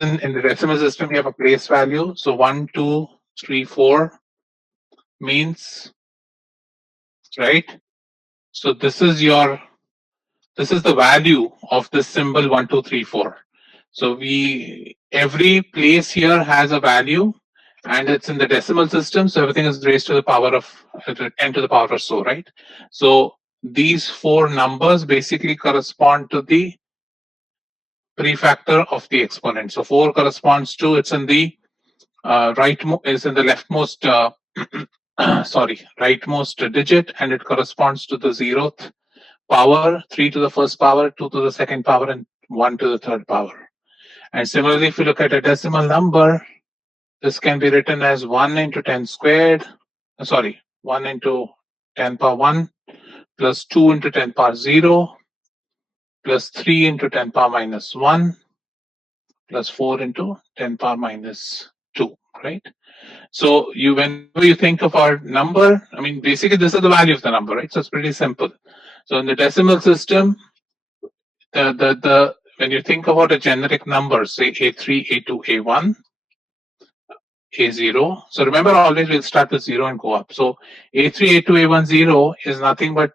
in the decimal system, you have a place value. So 1, 2, 3, 4 means, right? So this is the value of this symbol 1, 2, 3, 4. So every place here has a value, and it's in the decimal system, so everything is raised to the power of 10 to the power or so, right? So these four numbers basically correspond to the prefactor of the exponent. So 4 corresponds to, it's in the is in the leftmost rightmost digit, and it corresponds to the 0th power, 3 to the first power, 2 to the second power, and 1 to the third power. And similarly, if you look at a decimal number, this can be written as 1 into 10 squared, 1 into 10 power 1 plus 2 into 10 power 0 plus 3 into 10 power minus 1 plus 4 into 10 power minus 2, right? So whenever you think of our number, I mean, basically this is the value of the number, right? So it's pretty simple. So in the decimal system, when you think about a generic number, say A3, A2, A1, A0. So remember, always we'll start with 0 and go up. So A3, A2, A1, 0 is nothing but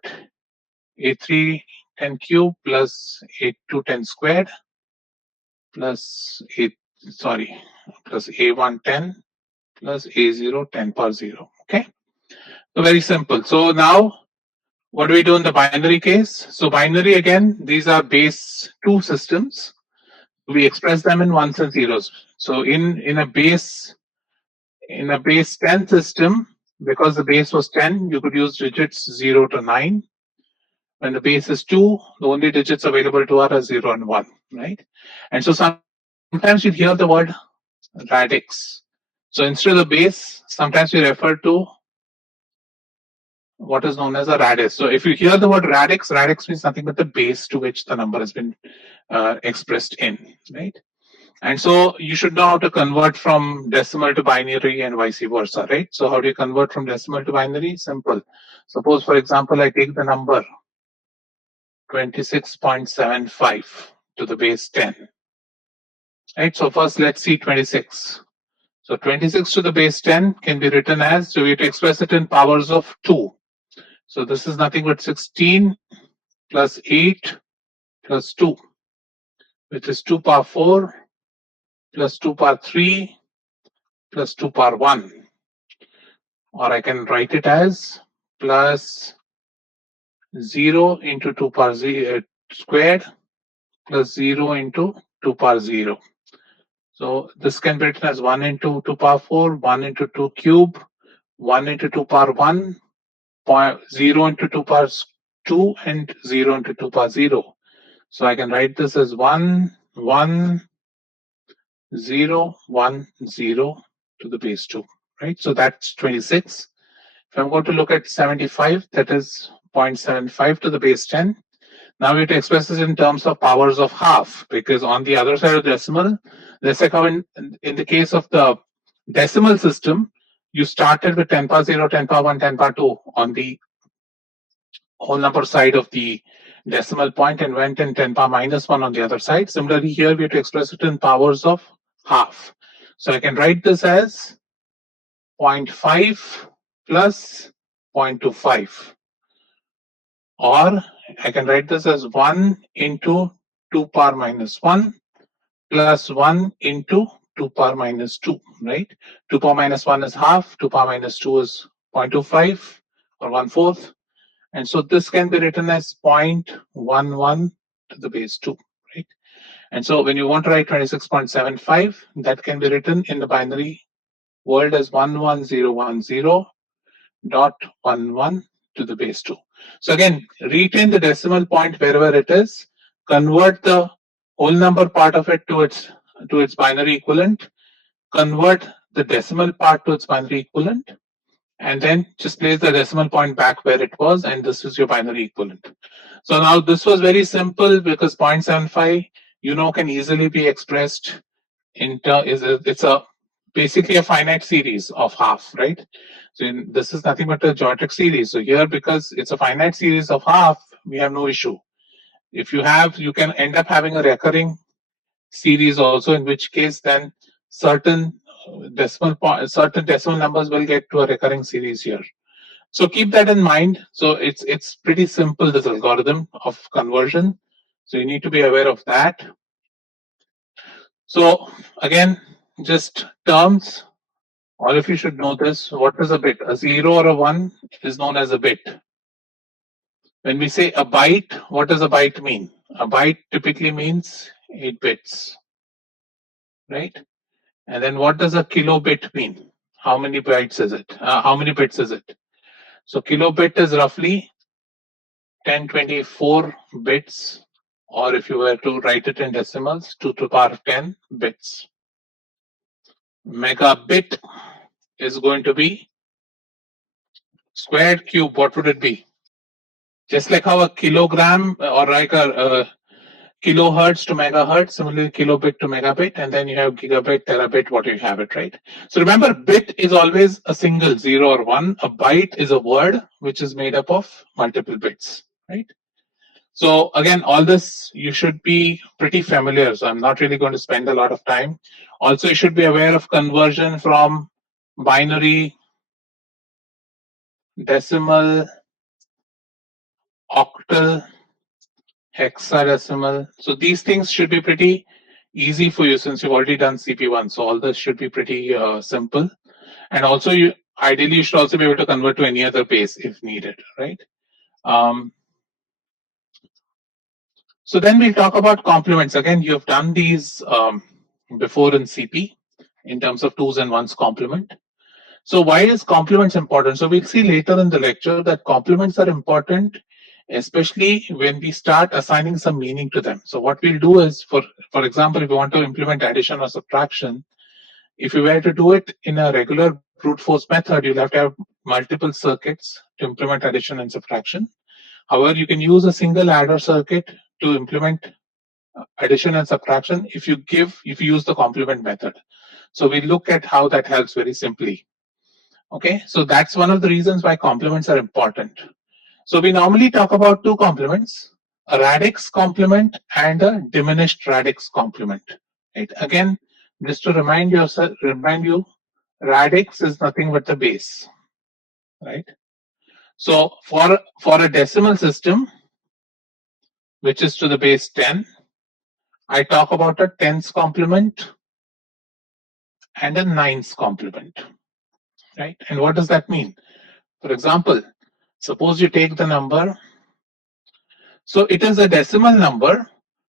A3 10 cube plus A2 10 squared plus plus A1 10 plus A0 10 power 0. Okay. So very simple. So now what do we do in the binary case? So binary, again, these are base 2 systems. We express them in ones and zeros. So in a base 10 system, because the base was 10, you could use digits 0 to 9. When the base is 2, the only digits available to us are 0 and 1, right? And so sometimes you hear the word radix. So instead of the base, sometimes we refer to what is known as a radix. So if you hear the word radix, radix means nothing but the base to which the number has been expressed in, right? And so you should know how to convert from decimal to binary and vice versa, right? So how do you convert from decimal to binary? Simple. Suppose, for example, I take the number 26.75 to the base 10. Right? So first let's see 26. So 26 to the base 10 can be written as, so we have to express it in powers of 2. So this is nothing but 16 plus 8 plus 2, which is 2 power 4 plus 2 power 3 plus 2 power 1. Or I can write it as plus 0 into 2 power 0 squared plus 0 into 2 power 0. So this can be written as 1 into 2 power 4, 1 into 2 cube, 1 into 2 power 1, 0 into 2 power 2, and 0 into 2 power 0. So I can write this as 1, 1, 0, 1, 0 to the base 2, right? So that's 26. If I'm going to look at 75, that is 0.75 to the base 10. Now we have to express this in terms of powers of half, because on the other side of the decimal, let's say in the case of the decimal system, you started with 10 power 0, 10 power 1, 10 power 2 on the whole number side of the decimal point and went in 10 power minus 1 on the other side. Similarly, here we have to express it in powers of half. So I can write this as 0.5 plus 0.25. Or I can write this as 1 into 2 power minus 1 plus 1 into 2 power minus 2, right? 2 power minus 1 is half, 2 power minus 2 is 0.25 or 1/4. And so this can be written as 0.11 to the base 2, right? And so when you want to write 26.75, that can be written in the binary world as 11010.11 to the base 2. So again, retain the decimal point wherever it is, convert the whole number part of it to its binary equivalent, convert the decimal part to its binary equivalent, and then just place the decimal point back where it was, and this is your binary equivalent. So now this was very simple because 0.75 can easily be expressed it's basically a finite series of half, right? So this is nothing but a geometric series. So here, because it's a finite series of half, we have no issue. If you can end up having a recurring series also, in which case then certain certain decimal numbers will get to a recurring series here. So keep that in mind. So it's pretty simple, this algorithm of conversion. So you need to be aware of that. So again, just terms. All of you should know this. What is a bit? A 0 or a 1 is known as a bit. When we say a byte, what does a byte mean? A byte typically means 8 bits, right? And then what does a kilobit mean? How many bytes is it? How many bits is it? So kilobit is roughly 1024 bits, or if you were to write it in decimals, 2 to the power 10 bits. Megabit is going to be squared cube. What would it be? Just like how a kilogram or like a kilohertz to megahertz, similarly kilobit to megabit, and then you have gigabit, terabit, what you have it, right? So remember, bit is always a single 0 or 1. A byte is a word which is made up of multiple bits, right? So again, all this you should be pretty familiar. So I'm not really going to spend a lot of time. Also, you should be aware of conversion from binary, decimal, octal, hexadecimal. So these things should be pretty easy for you since you've already done CP1. So all this should be pretty simple. And also, ideally you should also be able to convert to any other base if needed, right? So then we'll talk about complements. Again, you have done these before in CP in terms of 2's and 1's complement. So why is complements important? So we'll see later in the lecture that complements are important, especially when we start assigning some meaning to them. So what we'll do is, for example, if you want to implement addition or subtraction, if you were to do it in a regular brute force method, you'll have to have multiple circuits to implement addition and subtraction. However, you can use a single adder circuit to implement addition and subtraction if you use the complement method. So we look at how that helps very simply. Okay, so that's one of the reasons why complements are important. So we normally talk about two complements, a radix complement and a diminished radix complement. Right? Again, just to remind you, radix is nothing but the base, right? So for a decimal system, which is to the base 10, I talk about a tens complement and a nines complement, right? And what does that mean? For example, suppose you take the number, so it is a decimal number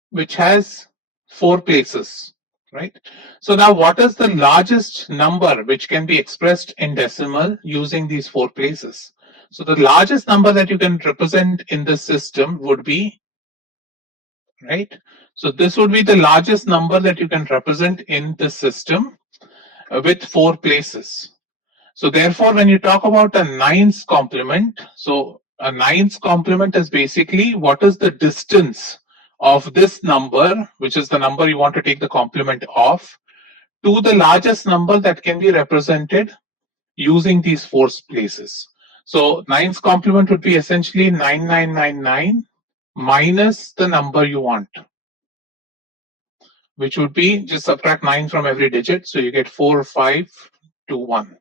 which has 4 places, right? So now what is the largest number which can be expressed in decimal using these 4 places? So the largest number that you can represent in this system would be, right? So this would be the largest number that you can represent in this system with 4 places. So therefore, when you talk about a nines complement, so a nines complement is basically what is the distance of this number, which is the number you want to take the complement of, to the largest number that can be represented using these 4 places. So nines complement would be essentially 9999 minus the number you want, which would be just subtract 9 from every digit. So you get 4521.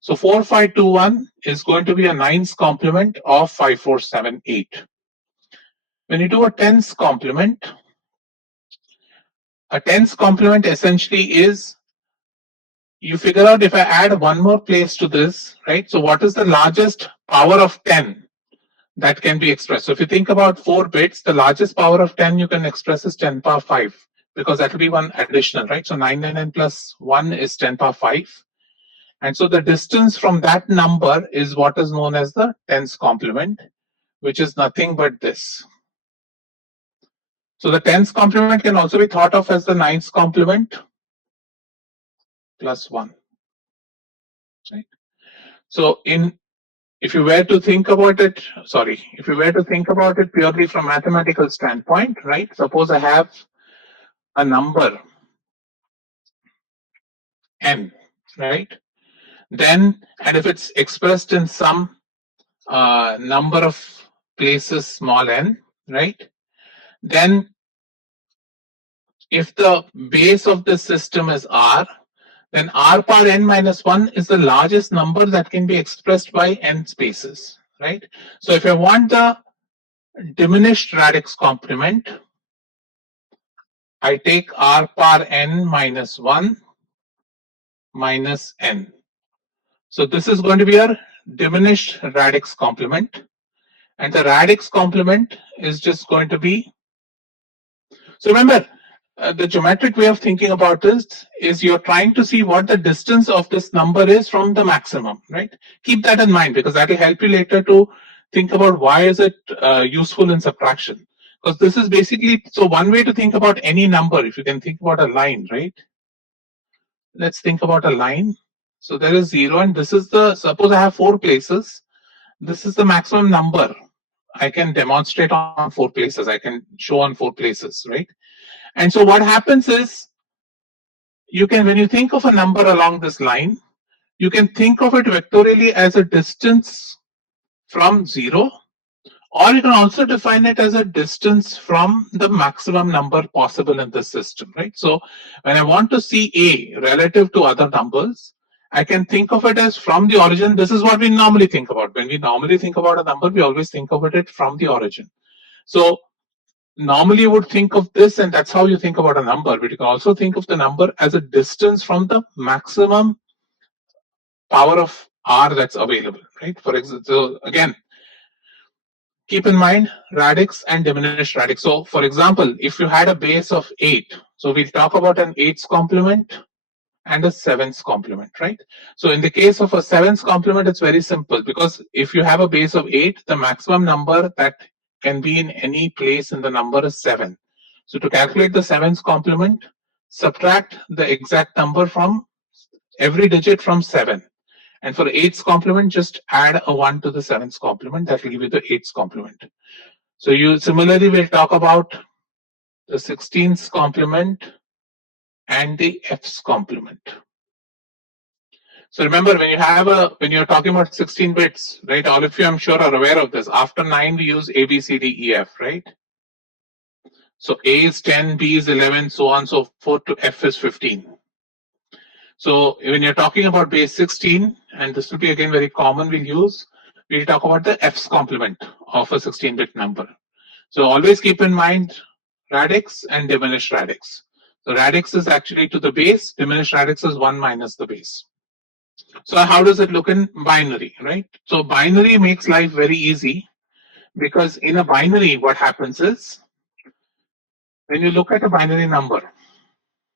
So 4521 is going to be a nines complement of 5478. When you do a tens complement, a tens complement essentially is, you figure out if I add one more place to this, right? So what is the largest power of 10 that can be expressed? So if you think about 4 bits, the largest power of 10 you can express is 10 power 5, because that will be one additional, right? So 999 plus 1 is 10 power 5. And so the distance from that number is what is known as the tens complement, which is nothing but this. So the tens complement can also be thought of as the nines complement plus 1. Right? So if you were to think about it purely from mathematical standpoint, right? Suppose I have a number n, right? Then, and if it's expressed in some number of places small n, right? Then if the base of the system is r, then r power n minus 1 is the largest number that can be expressed by n spaces, right? So if I want the diminished radix complement, I take r power n minus 1 minus n. So this is going to be a diminished radix complement, and the radix complement is just going to be, so remember, the geometric way of thinking about this is you're trying to see what the distance of this number is from the maximum, right? Keep that in mind because that will help you later to think about why is it useful in subtraction. Because this is basically, so one way to think about any number, if you can think about a line, right? Let's think about a line. So there is 0 and this is the, suppose I have 4 places. This is the maximum number I can demonstrate on 4 places. I can show on 4 places, right? And so what happens is, you can, when you think of a number along this line, you can think of it vectorially as a distance from 0, or you can also define it as a distance from the maximum number possible in the system, right? So when I want to see a relative to other numbers, I can think of it as from the origin. This is what we normally think about. When we normally think about a number, we always think about it from the origin. So normally you would think of this, and that's how you think about a number, but you can also think of the number as a distance from the maximum power of r that's available, right? For example, so again, keep in mind radix and diminished radix. So for example, if you had a base of 8, so we'll talk about an 8's complement and a 7's complement, right? So in the case of a 7's complement, it's very simple, because if you have a base of 8, the maximum number that can be in any place in the number is 7. So to calculate the 7's complement, subtract the exact number from every digit from 7. And for 8's complement, just add a 1 to the 7's complement. That will give you the 8's complement. So you similarly will talk about the 16's complement and the f's complement. So remember, when you're talking about 16 bits, right? All of you, I'm sure, are aware of this. After 9, we use A, B, C, D, E, F, right? So A is 10, B is 11, so on and so forth, to F is 15. So when you're talking about base 16, and this will be again very common, we'll talk about the F's complement of a 16-bit number. So always keep in mind radix and diminished radix. So radix is actually to the base, diminished radix is 1 minus the base. So how does it look in binary, right? So binary makes life very easy, because in a binary, what happens is, when you look at a binary number,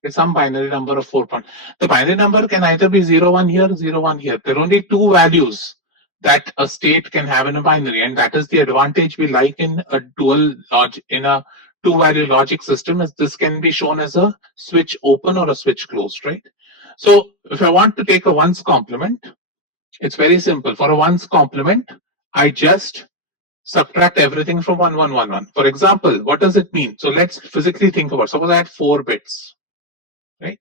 it's some binary number of 4 points. The binary number can either be 0, 1 here, 0, 1 here. There are only 2 values that a state can have in a binary, and that is the advantage we like in a dual logic, in a 2-value logic system, is this can be shown as a switch open or a switch closed, right? So if I want to take a 1's complement, it's very simple. For a 1's complement, I just subtract everything from 1, 1, 1, 1. For example, what does it mean? So let's physically think about it. Suppose I had 4 bits, right?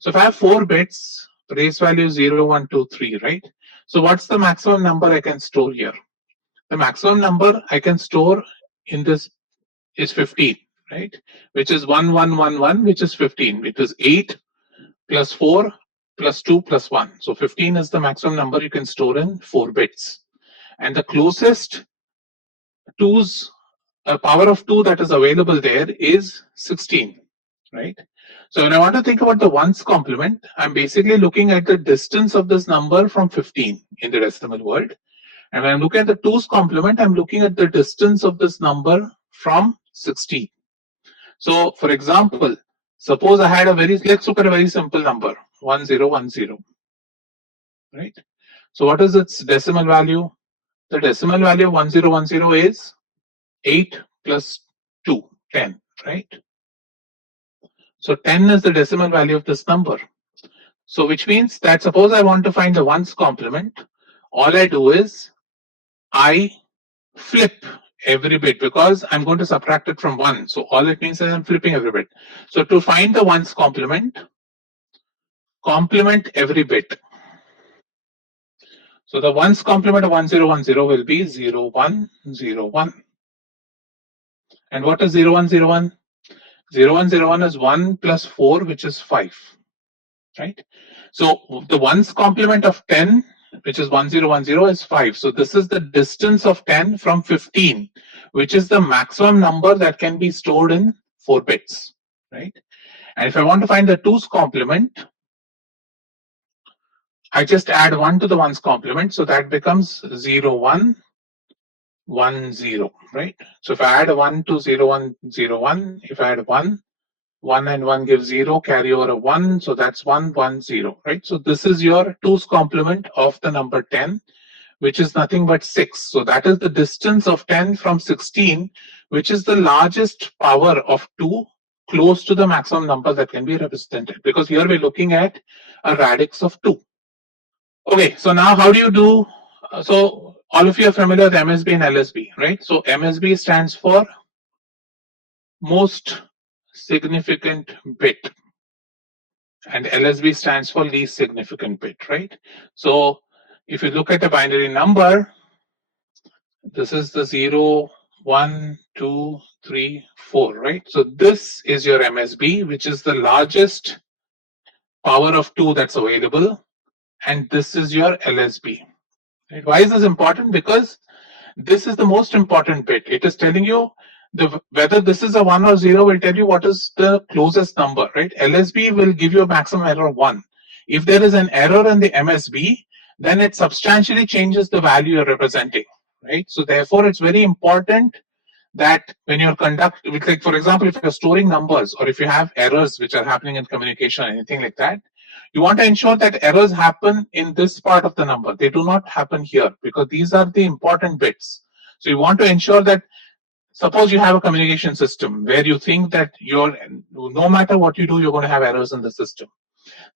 So if I have 4 bits, base value 0, 1, 2, 3, right? So what's the maximum number I can store here? The maximum number I can store in this is 15, right? Which is 1, 1, 1, 1, which is 15. It is 8 plus 4 plus 2 plus 1. So 15 is the maximum number you can store in 4 bits. And the closest power of 2 that is available there is 16, right? So when I want to think about the 1's complement, I'm basically looking at the distance of this number from 15 in the decimal world. And when I'm looking at the 2's complement, I'm looking at the distance of this number from 16. So for example, suppose I had let's look at a very simple number, 1010, right? So what is its decimal value? The decimal value of 1010 is 8 plus 2, 10, right? So 10 is the decimal value of this number. So which means that suppose I want to find the 1's complement, all I do is I flip every bit, because I'm going to subtract it from 1. So all it means is I'm flipping every bit. So to find the 1's complement every bit. So the 1's complement of 1010 will be 0101. And what is 0101? 0101 is 1 plus 4, which is 5, right? So the ones complement of 10, which is 1010, is 5. So this is the distance of 10 from 15, which is the maximum number that can be stored in 4 bits, right? And if I want to find the 2's complement, I just add 1 to the 1's complement, so that becomes 0110, right? So if I add 1 to 0101, if I add 1, 1 and 1 gives 0, carry over a 1, so that's 110, right? So this is your 2's complement of the number 10, which is nothing but 6. So that is the distance of 10 from 16, which is the largest power of 2 close to the maximum number that can be represented, because here we're looking at a radix of 2. Okay, so now how do you do? So all of you are familiar with MSB and LSB, right? So MSB stands for most significant bit, and LSB stands for least significant bit, right? So if you look at a binary number, this is the 0, 1, 2, 3, 4, right? So this is your MSB, which is the largest power of 2 that's available, and this is your LSB. Right? Why is this important? Because this is the most important bit. It is telling you whether this is a 1 or 0 will tell you what is the closest number, right? LSB will give you a maximum error of 1. If there is an error in the MSB, then it substantially changes the value you're representing, right? So therefore, it's very important that when you're like for example, if you're storing numbers or if you have errors which are happening in communication or anything like that, you want to ensure that errors happen in this part of the number. They do not happen here, because these are the important bits. So you want to ensure that, suppose you have a communication system where you think that no matter what you do, you're going to have errors in the system.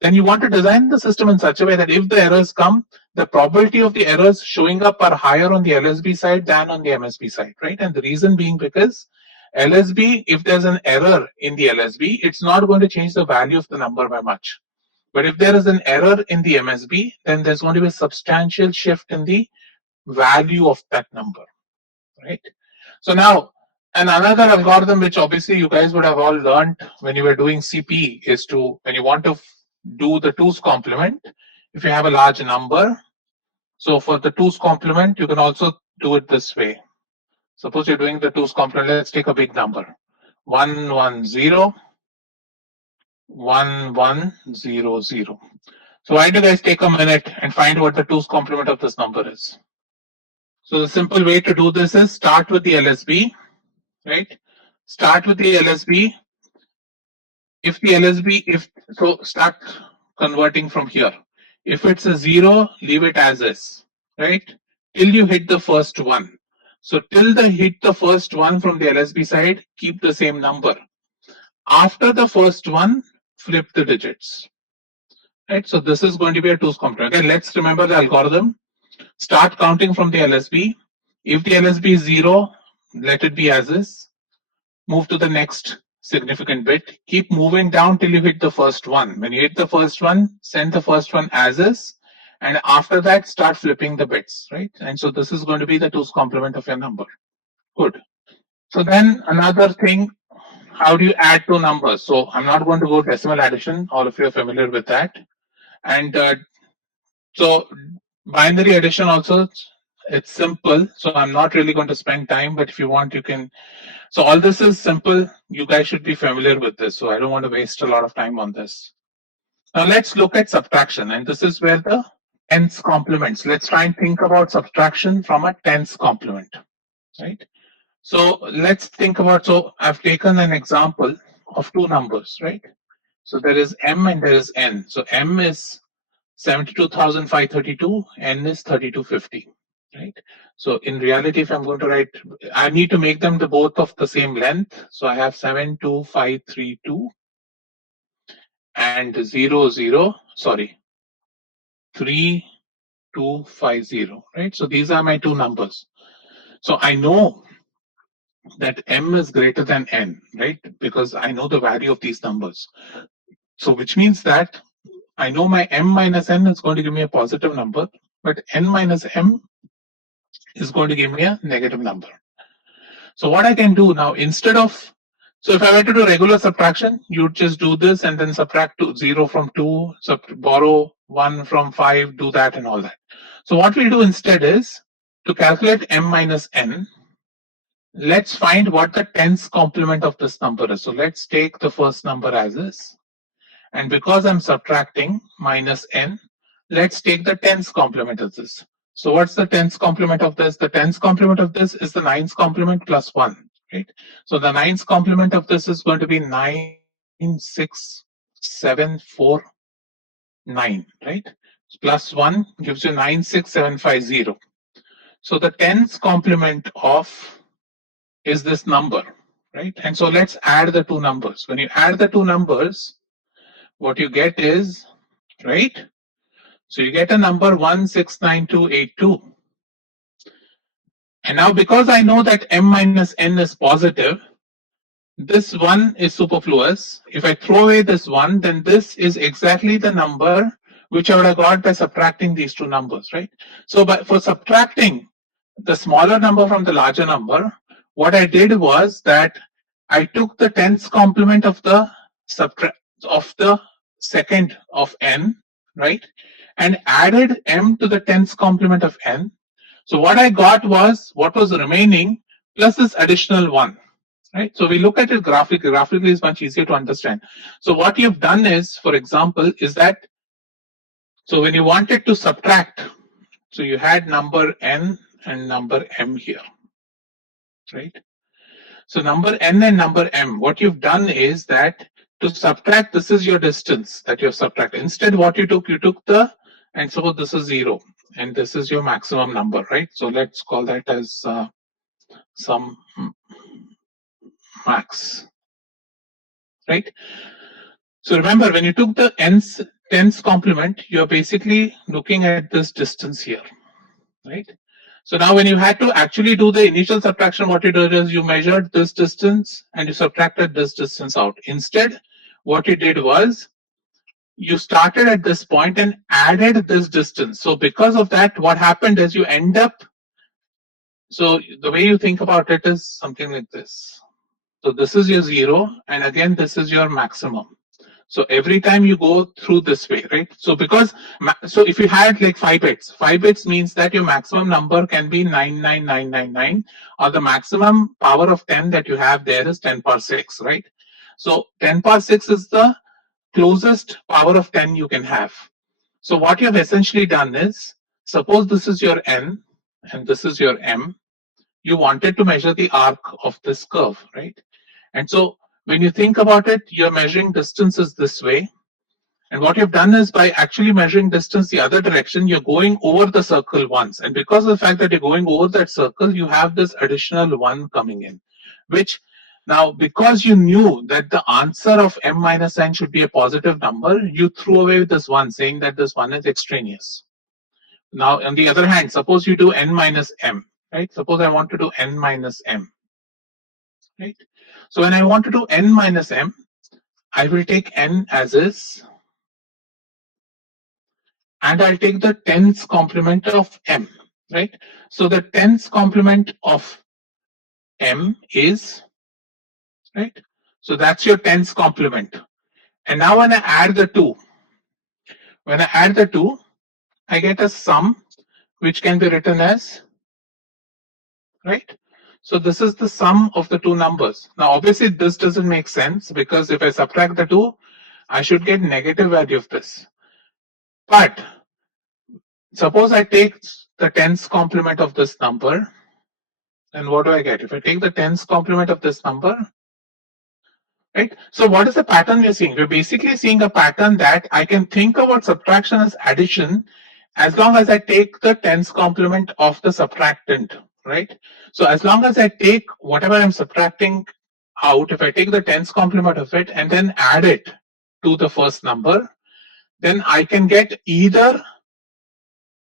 Then you want to design the system in such a way that if the errors come, the probability of the errors showing up are higher on the LSB side than on the MSB side, right? And the reason being because LSB, if there's an error in the LSB, it's not going to change the value of the number by much. But if there is an error in the MSB, then there's going to be a substantial shift in the value of that number, right? So now, and another algorithm which obviously you guys would have all learned when you were doing CP is to, when you want to do the 2's complement, if you have a large number, so for the 2's complement, you can also do it this way. Suppose you're doing the 2's complement, let's take a big number, 110, 1100. So why do you guys take a minute and find what the 2's complement of this number is? So the simple way to do this is start with the LSB, right? Start with the LSB. If the LSB, start converting from here. If it's a 0, leave it as is, right? Till you hit the first one. So till hit the first one from the LSB side, keep the same number. After the first one, flip the digits, right? So this is going to be a 2's complement. Again, let's remember the algorithm. Start counting from the LSB. If the LSB is 0, let it be as is. Move to the next significant bit. Keep moving down till you hit the first one. When you hit the first one, send the first one as is. And after that, start flipping the bits, right? And so this is going to be the 2's complement of your number. Good. So then another thing, how do you add two numbers? So I'm not going to go decimal addition. All of you are familiar with that. And so binary addition also, it's simple. So I'm not really going to spend time, but if you want, you can. So all this is simple. You guys should be familiar with this. So I don't want to waste a lot of time on this. Now let's look at subtraction. And this is where the tens complements. Let's try and think about subtraction from a tens complement, right? So let's think about, so I've taken an example of two numbers, right? So there is M and there is N. So M is 72,532, N is 3250, right? So in reality, if I'm going to write, I need to make them both of the same length. So I have 72532 and 3250, right? So these are my two numbers. So I know that M is greater than N, right? Because I know the value of these numbers. So which means that I know my M minus N is going to give me a positive number, but N minus M is going to give me a negative number. So what I can do now, instead of So if I were to do regular subtraction, you'd just do this and then subtract 0 from 2, borrow 1 from 5, do that and all that. So what we'll do instead is, to calculate m minus n, let's find what the tens complement of this number is. So let's take the first number as is. And because I'm subtracting minus n, let's take the tens complement of this. So what's the tens complement of this? The tens complement of this is the nines complement plus 1, right? So the nines complement of this is going to be 9, 6, 7, 4, 9, right? Plus 1 gives you 9, 6, 7, 5, 0. So the tens complement of is this number, right? And so let's add the two numbers. When you add the two numbers, what you get is, right? So you get a number 169282. And now because I know that m minus n is positive, this 1 is superfluous. If I throw away this 1, then this is exactly the number which I would have got by subtracting these two numbers, right? So for subtracting the smaller number from the larger number, what I did was that I took the tens complement of the second of n, right? And added m to the tens complement of n. So what I got was what was remaining plus this additional 1. Right? So we look at it graphically. Graphically is much easier to understand. So what you've done is, for example, is that, so when you wanted to subtract, so you had number n and number m here, right? So number n and number m, what you've done is that to subtract, this is your distance that you've subtracted. Instead, what you took the, and suppose this is 0, and this is your maximum number, right? So let's call that as some max, right? So remember, when you took the tens complement, you're basically looking at this distance here, right? So now when you had to actually do the initial subtraction, what you did is you measured this distance and you subtracted this distance out. Instead, what you did was you started at this point and added this distance. So because of that, what happened is you end up, so the way you think about it is something like this. So this is your 0, and again, this is your maximum. So every time you go through this way, right? So so if you had like 5 bits means that your maximum number can be 99999, or the maximum power of 10 that you have there is 10 power 6, right? So 10 power 6 is the closest power of 10 you can have. So what you have essentially done is, suppose this is your n and this is your m. You wanted to measure the arc of this curve, right? And so when you think about it, you're measuring distances this way. And what you've done is, by actually measuring distance the other direction, you're going over the circle once. And because of the fact that you're going over that circle, you have this additional 1 coming in, which now, because you knew that the answer of m minus n should be a positive number, you threw away this 1, saying that this 1 is extraneous. Now, on the other hand, suppose you do n minus m, right? Suppose I want to do n minus m, right? So when I want to do n minus m, I will take n as is, and I'll take the tens complement of m, right? So the tens complement of m is, right? So that's your tens complement. And now when I add the two, I get a sum which can be written as, right? So this is the sum of the two numbers. Now obviously this doesn't make sense, because if I subtract the two, I should get negative value of this. But suppose I take the tens complement of this number, then what do I get? If I take the tens complement of this number, right? So what is the pattern we're seeing? We're basically seeing a pattern that I can think about subtraction as addition as long as I take the tens complement of the subtractant, right? So as long as I take whatever I'm subtracting out, if I take the tens complement of it and then add it to the first number, then I can get either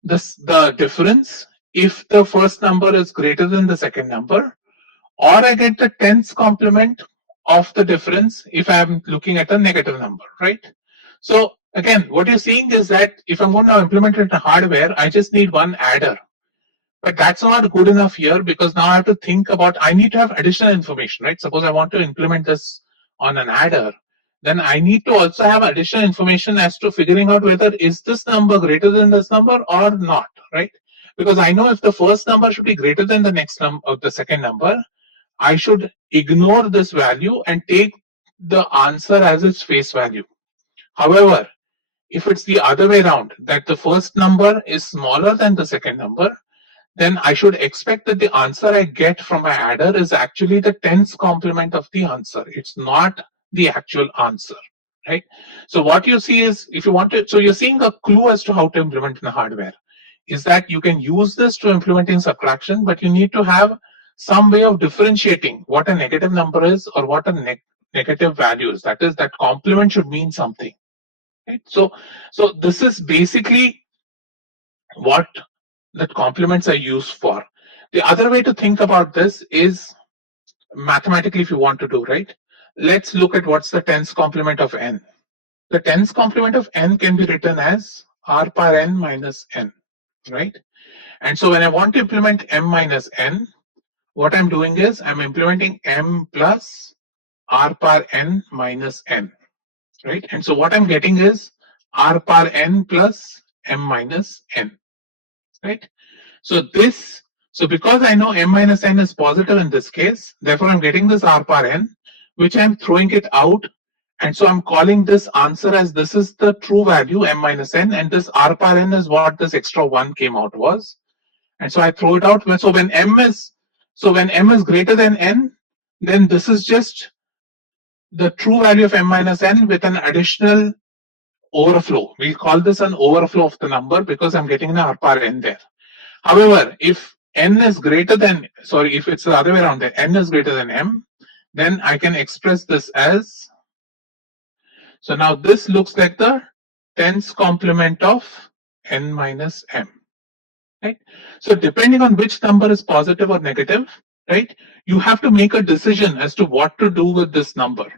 the difference if the first number is greater than the second number, or I get the tens complement of the difference if I'm looking at a negative number, right? So again, what you're seeing is that if I'm going to implement it in hardware, I just need one adder. But that's not good enough here, because now I have to think about, I need to have additional information, right? Suppose I want to implement this on an adder, then I need to also have additional information as to figuring out whether is this number greater than this number or not, right? Because I know if the first number should be greater than the next number of the second number, I should ignore this value and take the answer as its face value. However, if it's the other way around, that the first number is smaller than the second number, then I should expect that the answer I get from my adder is actually the tens complement of the answer. It's not the actual answer, right? So what you see is, if you want to, so you're seeing a clue as to how to implement in the hardware, is that you can use this to implement in subtraction, but you need to have some way of differentiating what a negative number is or what a negative value is. That is, that complement should mean something, right? So this is basically what that complements are used for. The other way to think about this is mathematically, if you want to do, right? Let's look at what's the tens complement of n. The tens complement of n can be written as r power n minus n, right? And so when I want to implement m minus n, what I'm doing is I'm implementing m plus r power n minus n, right? And so what I'm getting is r power n plus m minus n, right? So because I know m minus n is positive in this case, therefore I'm getting this r power n, which I'm throwing it out. And so I'm calling this answer as this is the true value, m minus n, and this r power n is what this extra 1 came out was. And so I throw it out. So when m is greater than n, then this is just the true value of m minus n with an additional overflow. We'll call this an overflow of the number because I'm getting an r power n there. However, if n is greater than, sorry, if it's the other way around, then n is greater than m, then I can express this as, so now this looks like the tens complement of n minus m, right? So depending on which number is positive or negative, right, you have to make a decision as to what to do with this number.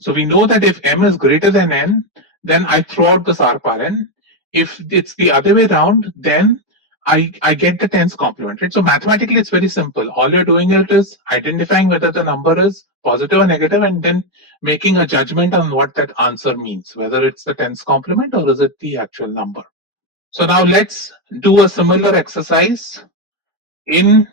So we know that if m is greater than n, then I throw out this r power n. If it's the other way around, then I get the tens complement, right? So mathematically, it's very simple. All you're doing it is identifying whether the number is positive or negative, and then making a judgment on what that answer means, whether it's the tens complement or is it the actual number. So now let's do a similar exercise in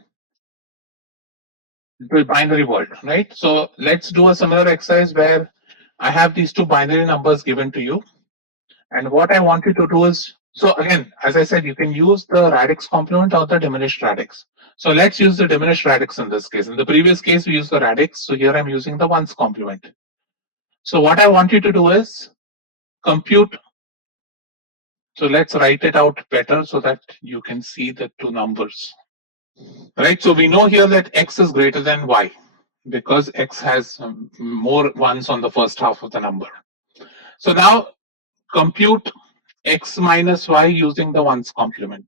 the binary world, right? So let's do a similar exercise where I have these two binary numbers given to you. And what I want you to do is, so again, as I said, you can use the radix complement or the diminished radix. So let's use the diminished radix in this case. In the previous case, we used the radix. So here I'm using the ones complement. So what I want you to do is compute. So let's write it out better so that you can see the two numbers. Right, so we know here that x is greater than y because x has more ones on the first half of the number. So now compute x minus y using the ones complement.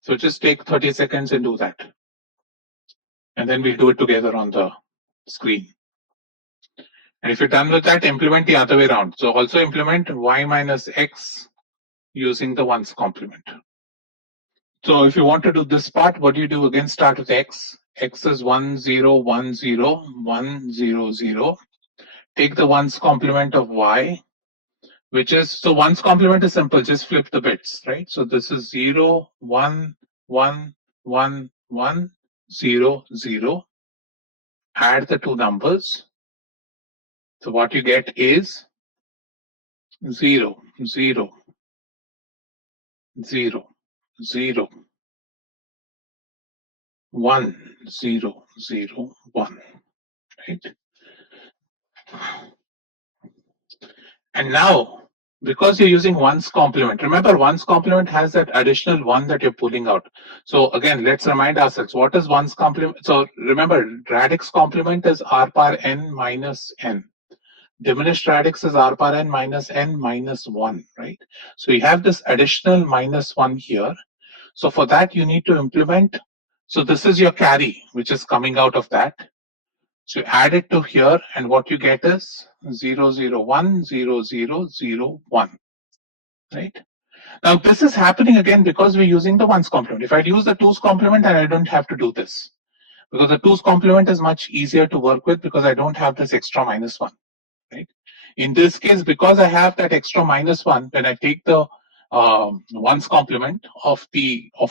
So just take 30 seconds and do that. And then we'll do it together on the screen. And if you're done with that, implement the other way around. So also implement y minus x using the ones complement. So if you want to do this part, what do you do? Again, start with x. X is 1, 0, 1, 0, 1, 0, 0. Take the ones complement of y, which is, so ones complement is simple, just flip the bits, right? So this is 0, 1, 1, 1, 1, 0, 0. Add the two numbers. So what you get is 0, 0, 0, 0, 1, 0, 0, 1, right? And now, because you're using ones complement, remember ones complement has that additional 1 that you're pulling out. So again, let's remind ourselves, what is ones complement? So remember, radix complement is r power n minus n. Diminished radix is r power n minus 1, right? So you have this additional minus 1 here. So for that, you need to implement, so this is your carry, which is coming out of that. So add it to here, and what you get is 0, 0, 1, 0, 0, 0, 1, right? Now this is happening again because we're using the ones complement. If I use the twos complement, then I don't have to do this, because the twos complement is much easier to work with because I don't have this extra minus one, right? In this case, because I have that extra minus one, when I take the ones complement of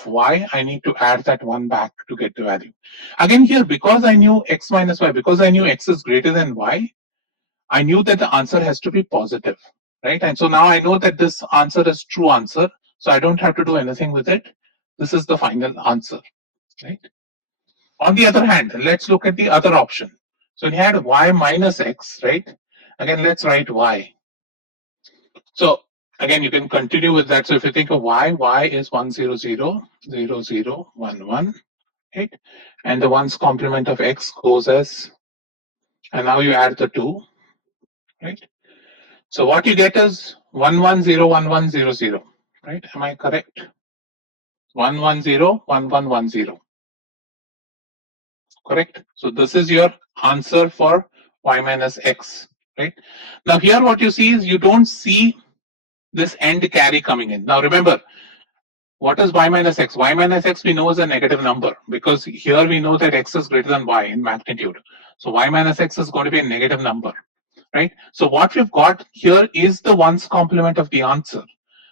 y, I need to add that one back to get the value. Again here, because I knew x minus y, because I knew x is greater than y, I knew that the answer has to be positive, right? And so now I know that this answer is true answer, so I don't have to do anything with it. This is the final answer, right? On the other hand, let's look at the other option. So we had y minus x, right? Again, let's write y. So again, you can continue with that. So if you think of y is 1, 0, 0, 0, 0, 1, 1, right? And the ones complement of x goes as, and now you add the 2, right? So what you get is 1, 1, 0, 1, 1, 0, 0, right? Am I correct? 1, 1, 0, 1, 1, 1, 0. Correct? So this is your answer for y minus x, right? Now here what you see is you don't see this end carry coming in. Now remember, what is y minus x? Y minus x we know is a negative number, because here we know that x is greater than y in magnitude. So y minus x is going to be a negative number, right? So what we've got here is the ones complement of the answer.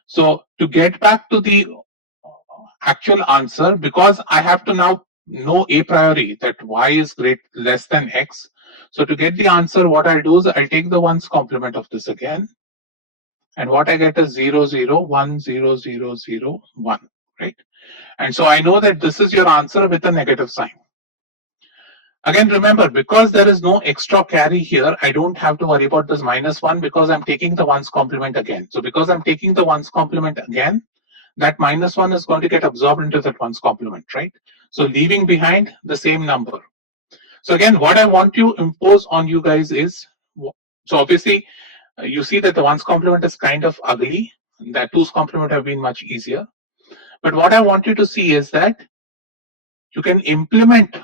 So to get back to the actual answer, because I have to now know a priori that y is less than x. So to get the answer, what I'll do is I'll take the ones complement of this again, and what I get is 0, 0, 1, 0, 0, 0, 1, right? And so I know that this is your answer with a negative sign. Again, remember, because there is no extra carry here, I don't have to worry about this minus 1, because I'm taking the ones complement again. So because I'm taking the ones complement again, that minus 1 is going to get absorbed into that ones complement, right? So leaving behind the same number. So again, what I want to impose on you guys is, so obviously you see that the ones complement is kind of ugly, that twos complement have been much easier. But what I want you to see is that you can implement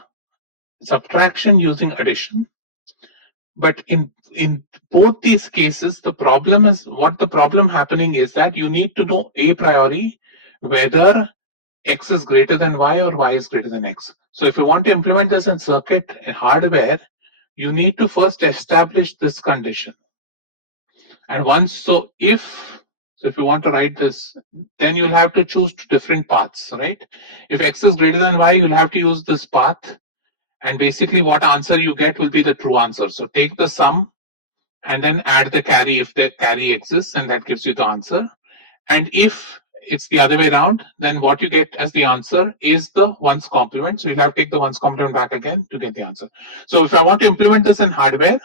subtraction using addition. But in both these cases, the problem is, what the problem happening is that you need to know a priori whether x is greater than y or y is greater than x. So if you want to implement this in circuit hardware, you need to first establish this condition. And once, so if you want to write this, then you'll have to choose different paths, right? If x is greater than y, you'll have to use this path. And basically what answer you get will be the true answer. So take the sum and then add the carry if the carry exists, and that gives you the answer. And if it's the other way around, then what you get as the answer is the ones complement. So you'll have to take the ones complement back again to get the answer. So if I want to implement this in hardware,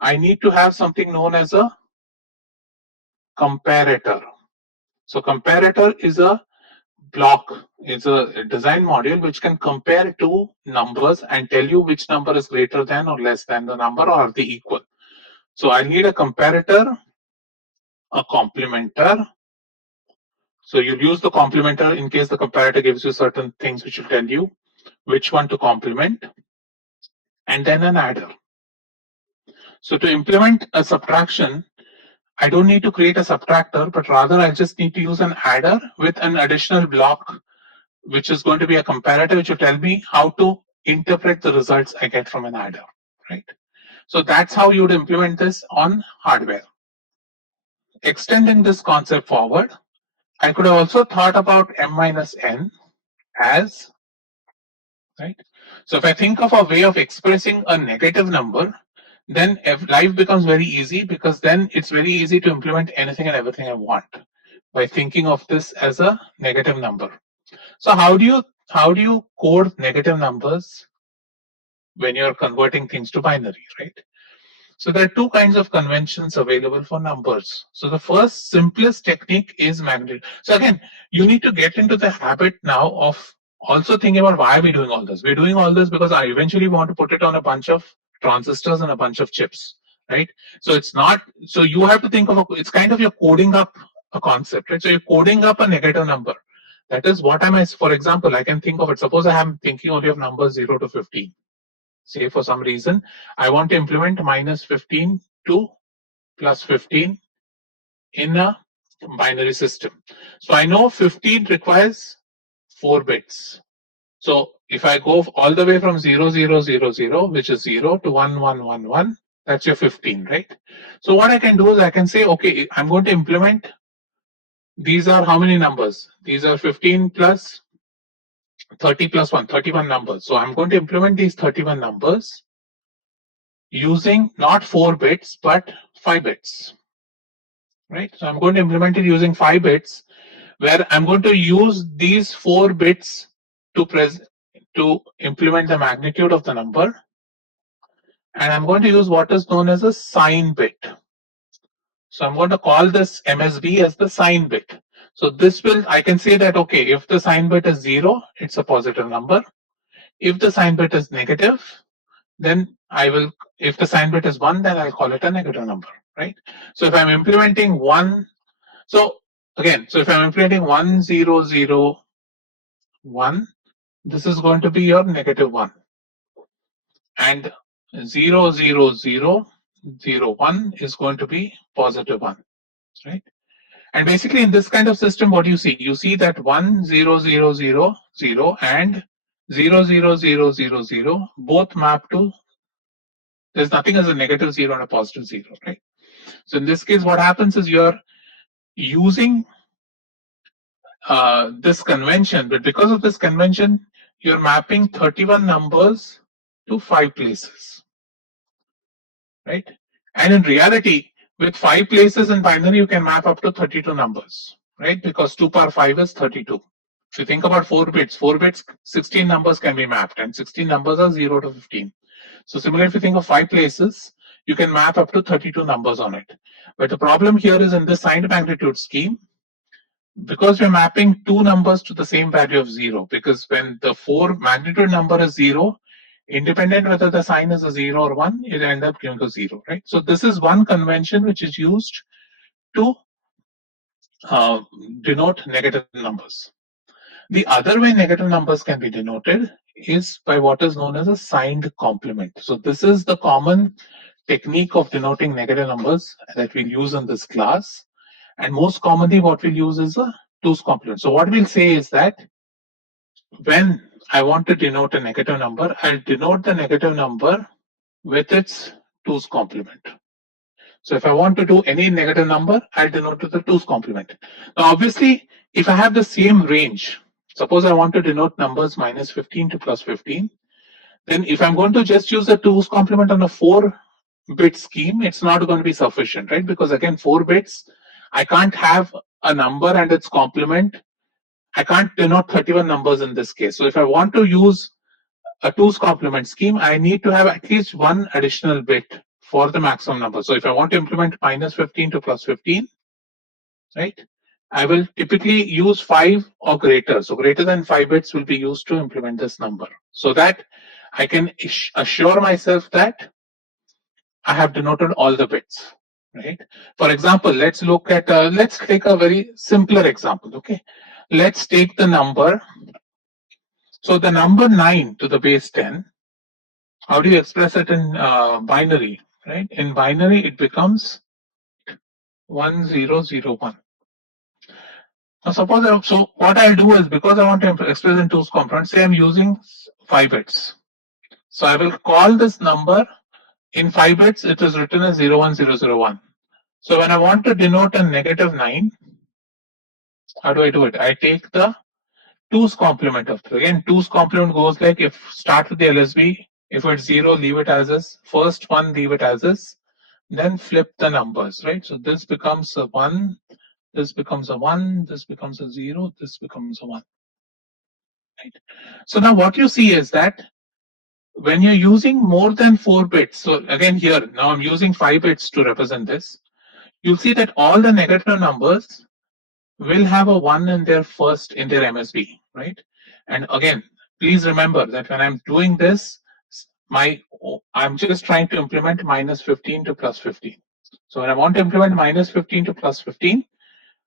I need to have something known as a comparator. So comparator is a block, it's a design module which can compare two numbers and tell you which number is greater than or less than the number, or are they equal. So I need a comparator, a complementer. So you'll use the complementer in case the comparator gives you certain things which will tell you which one to complement, and then an adder. So to implement a subtraction, I don't need to create a subtractor, but rather I just need to use an adder with an additional block, which is going to be a comparator, which will tell me how to interpret the results I get from an adder, right? So that's how you would implement this on hardware. Extending this concept forward, I could have also thought about m minus n as, right? So if I think of a way of expressing a negative number, then life becomes very easy, because then it's very easy to implement anything and everything I want by thinking of this as a negative number. So how do you code negative numbers when you're converting things to binary, right? So there are two kinds of conventions available for numbers. So the first simplest technique is magnitude. So again, you need to get into the habit now of also thinking about why we're doing all this. We're doing all this because I eventually want to put it on a bunch of transistors and a bunch of chips, right? So it's not, so you have to think of, it's kind of you're coding up a concept, right? So you're coding up a negative number. That is, what am I, for example, I can think of it. Suppose I am thinking only of numbers 0 to 15. Say for some reason, I want to implement minus 15 to plus 15 in a binary system. So I know 15 requires 4 bits. So if I go all the way from 0000, which is 0, to 1111, that's your 15, right? So what I can do is I can say, okay, I'm going to implement, these are how many numbers? These are 15 plus 30 plus 1, 31 numbers. So I'm going to implement these 31 numbers using not 4 bits, but 5 bits, right? So I'm going to implement it using 5 bits, where I'm going to use these 4 bits to implement the magnitude of the number, and I'm going to use what is known as a sign bit. So I'm going to call this MSB as the sign bit. So this will, I can say that, okay, if the sign bit is 0, it's a positive number. If the sign bit is negative, then if the sign bit is 1, then I'll call it a negative number, right? So if I'm implementing 1, so if I'm implementing 1001, this is going to be your negative 1. And 00001 is going to be positive 1, right? And basically in this kind of system, what you see that 10000 and 00000 both map to, there's nothing as a negative 0 and a positive 0, right? So in this case, what happens is you're using this convention, but because of this convention, you're mapping 31 numbers to 5 places, right? And in reality, with 5 places in binary, you can map up to 32 numbers, right? Because 2 power 5 is 32. If you think about 4 bits, 16 numbers can be mapped, and 16 numbers are 0 to 15. So similarly, if you think of 5 places, you can map up to 32 numbers on it. But the problem here is in this signed magnitude scheme, because we're mapping 2 numbers to the same value of 0, because when the 4 magnitude number is 0, independent whether the sign is a 0 or 1, it ends up giving a 0, right? So this is one convention which is used to denote negative numbers. The other way negative numbers can be denoted is by what is known as a signed complement. So this is the common technique of denoting negative numbers that we'll use in this class. And most commonly what we'll use is a 2's complement. So what we'll say is that when I want to denote a negative number, I'll denote the negative number with its 2's complement. So if I want to do any negative number, I'll denote with the 2's complement. Now obviously, if I have the same range, suppose I want to denote numbers minus 15 to plus 15, then if I'm going to just use the 2's complement on a 4-bit scheme, it's not going to be sufficient, right? Because again, 4 bits, I can't have a number and its complement. I can't denote 31 numbers in this case. So if I want to use a 2's complement scheme, I need to have at least one additional bit for the maximum number. So if I want to implement minus 15 to plus 15, right, I will typically use 5 or greater. So greater than 5 bits will be used to implement this number, so that I can assure myself that I have denoted all the bits, right? For example, let's look at, let's take a very simpler example, okay? Let's take the number. So the number 9 to the base 10, how do you express it in binary, right? In binary, it becomes 1001. Now suppose, so what I'll do is, because I want to express in 2's complement, say I'm using 5 bits. So I will call this number in 5 bits, it is written as 01001. So when I want to denote a negative 9, how do I do it? I take the 2's complement of it. Again, 2's complement goes like, if start with the LSB, if it's 0, leave it as is. First one, leave it as is. Then flip the numbers, right? So this becomes a 1, this becomes a 1, this becomes a 0, this becomes a 1. Right? So now what you see is that when you're using more than 4 bits, so again here, now I'm using 5 bits to represent this, you'll see that all the negative numbers will have a 1 in their MSB, right? And again, please remember that when I'm doing this, I'm just trying to implement minus 15 to plus 15. So when I want to implement minus 15 to plus 15,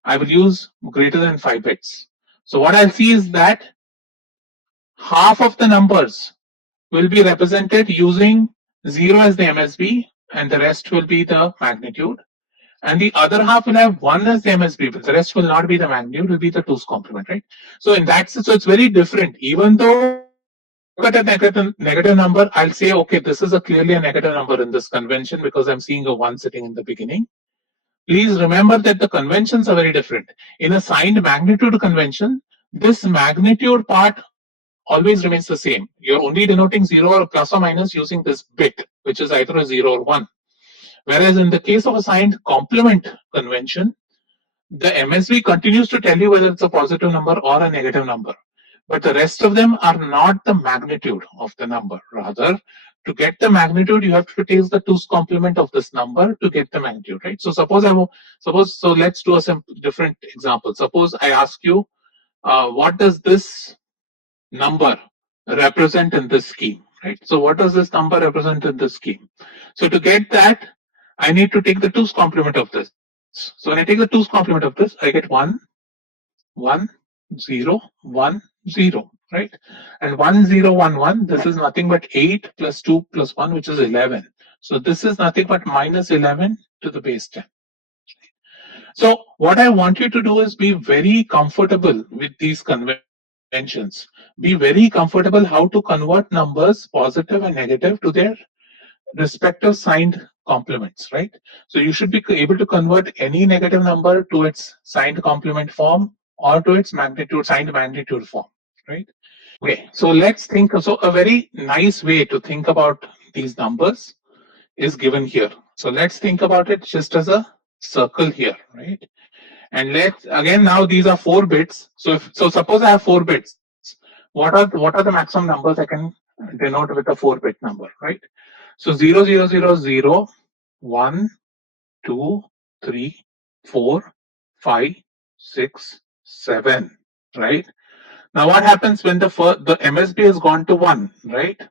I will use greater than 5 bits. So what I'll see is that half of the numbers will be represented using 0 as the MSB, and the rest will be the magnitude. and the other half will have 1 as the MSB, but the rest will not be the magnitude, will be the 2's complement, right? So in that sense, so it's very different. Even though if I look at a negative number, I'll say, okay, this is a clearly a negative number in this convention because I'm seeing a 1 sitting in the beginning. Please remember that the conventions are very different. In a signed magnitude convention, this magnitude part always remains the same. You're only denoting 0 or plus or minus using this bit, which is either a 0 or 1. Whereas in the case of a signed complement convention, the MSB continues to tell you whether it's a positive number or a negative number. But the rest of them are not the magnitude of the number. Rather, to get the magnitude, you have to take the 2's complement of this number to get the magnitude, right? So so let's do a different example. Suppose I ask you, what does this number represent in this scheme, right? So what does this number represent in this scheme? So to get that, I need to take the 2's complement of this. So when I take the 2's complement of this, I get 1, 1, 0, 1, 0, right? And 1, 0, 1, 1, this is nothing but 8 plus 2 plus 1, which is 11. So this is nothing but minus 11 to the base 10. So what I want you to do is be very comfortable with these conventions. Be very comfortable how to convert numbers, positive and negative, to their respective signed complements, right? So you should be able to convert any negative number to its signed complement form or to its signed magnitude form, right? Okay, so let's think. So a very nice way to think about these numbers is given here. So let's think about it just as a circle here, right? And let's again, now these are 4 bits. So suppose I have 4 bits. What are the maximum numbers I can denote with a 4-bit number, right? So 0, 0, 0, 0, 1, 2, 3, 4, 5, 6, 7, right? Now what happens when the MSB has gone to 1, right?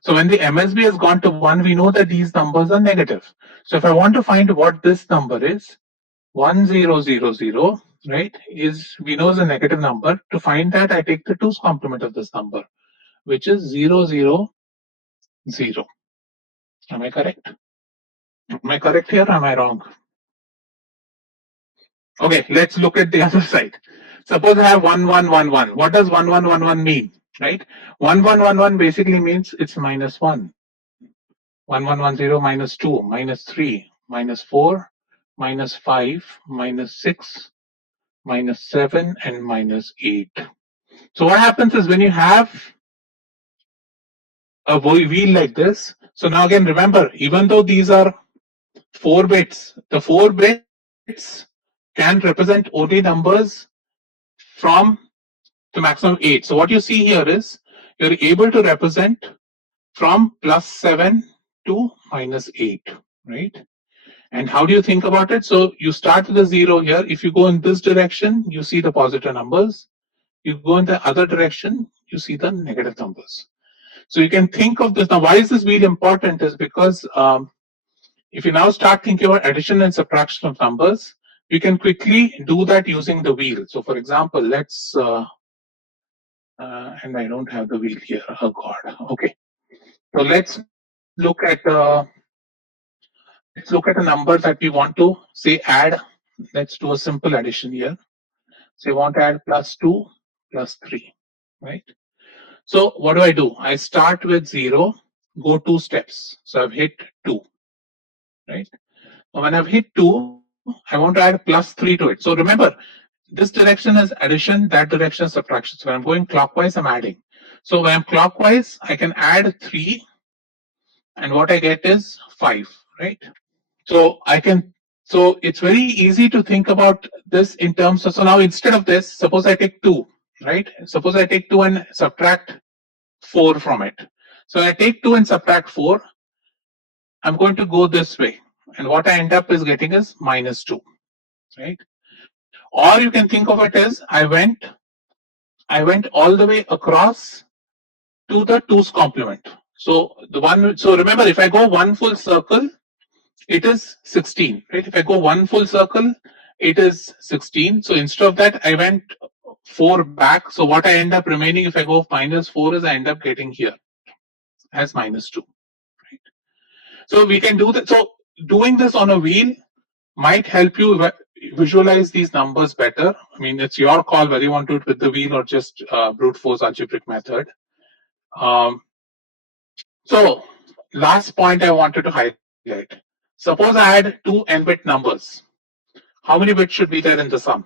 So when the MSB has gone to 1, we know that these numbers are negative. So if I want to find what this number is, 1000, right, is we know is a negative number. To find that, I take the 2's complement of this number, which is 000. Am I correct? Am I correct here? Or am I wrong? Okay, let's look at the other side. Suppose I have 1111. What does 1111 mean? Right? 1111 basically means it's minus 1. 1110 minus 2, minus 3, minus 4, minus 5, minus 6, minus 7, and minus 8. So what happens is when you have a wheel like this, so now again remember, even though these are 4 bits, the 4 bits can represent only numbers from the maximum 8. So what you see here is you're able to represent from plus 7 to minus 8, right? And how do you think about it? So you start with a 0 here. If you go in this direction, you see the positive numbers. You go in the other direction, you see the negative numbers. So you can think of this. Now, why is this wheel important is because if you now start thinking about addition and subtraction of numbers, you can quickly do that using the wheel. So for example, let's, and I don't have the wheel here. Oh God. Okay. So let's look at a number that we want to say add. Let's do a simple addition here. Say want to add plus 2 plus 3, right? So what do? I start with 0, go 2 steps. So I've hit 2, right? Now when I've hit 2, I want to add plus 3 to it. So remember, this direction is addition, that direction is subtraction. So when I'm going clockwise, I'm adding. So when I'm clockwise, I can add 3, and what I get is 5, right? So so it's very easy to think about this in terms of, so now instead of this, suppose I take 2, right? Suppose I take 2 and subtract 4 from it. So I take 2 and subtract 4, I'm going to go this way. And what I end up is getting is minus 2, right? Or you can think of it as I went all the way across to the 2's complement. So remember, if I go one full circle, it is 16, right? If I go one full circle, it is 16. So instead of that, I went 4 back. So what I end up remaining, if I go minus 4, is I end up getting here as minus 2, right? So we can do that. So doing this on a wheel might help you visualize these numbers better. I mean, it's your call whether you want to do it with the wheel or just brute force algebraic method. Um, so, last point I wanted to highlight. Suppose I add two n-bit numbers. How many bits should be there in the sum?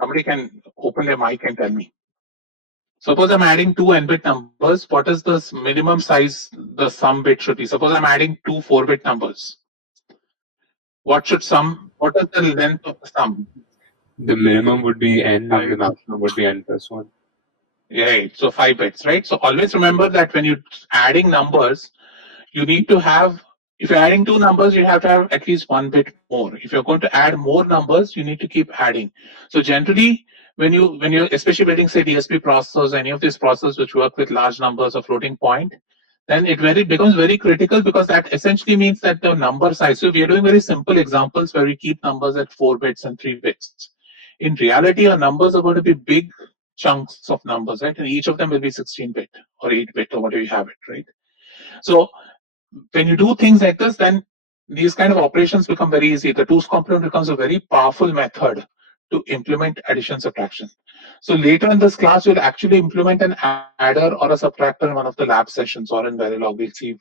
Somebody can open their mic and tell me. Suppose I'm adding two n-bit numbers. What is the minimum size the sum bit should be? Suppose I'm adding two 4-bit numbers. What is the length of the sum? The minimum would be n and the maximum would be n plus 1. Right. So 5 bits, right? So always remember that when you're adding numbers, you need to have, if you're adding two numbers, you have to have at least 1 bit more. If you're going to add more numbers, you need to keep adding. So generally, when you're especially building, say, DSP processors, any of these processors which work with large numbers of floating point, then it becomes very critical, because that essentially means that the number size. So we are doing very simple examples where we keep numbers at 4 bits and 3 bits. In reality, our numbers are going to be big chunks of numbers, right? And each of them will be 16-bit or 8-bit or whatever you have it, right? So when you do things like this, then these kind of operations become very easy. The two's complement becomes a very powerful method to implement addition subtraction. So later in this class, we'll actually implement an adder or a subtractor in one of the lab sessions or in Verilog. We'll see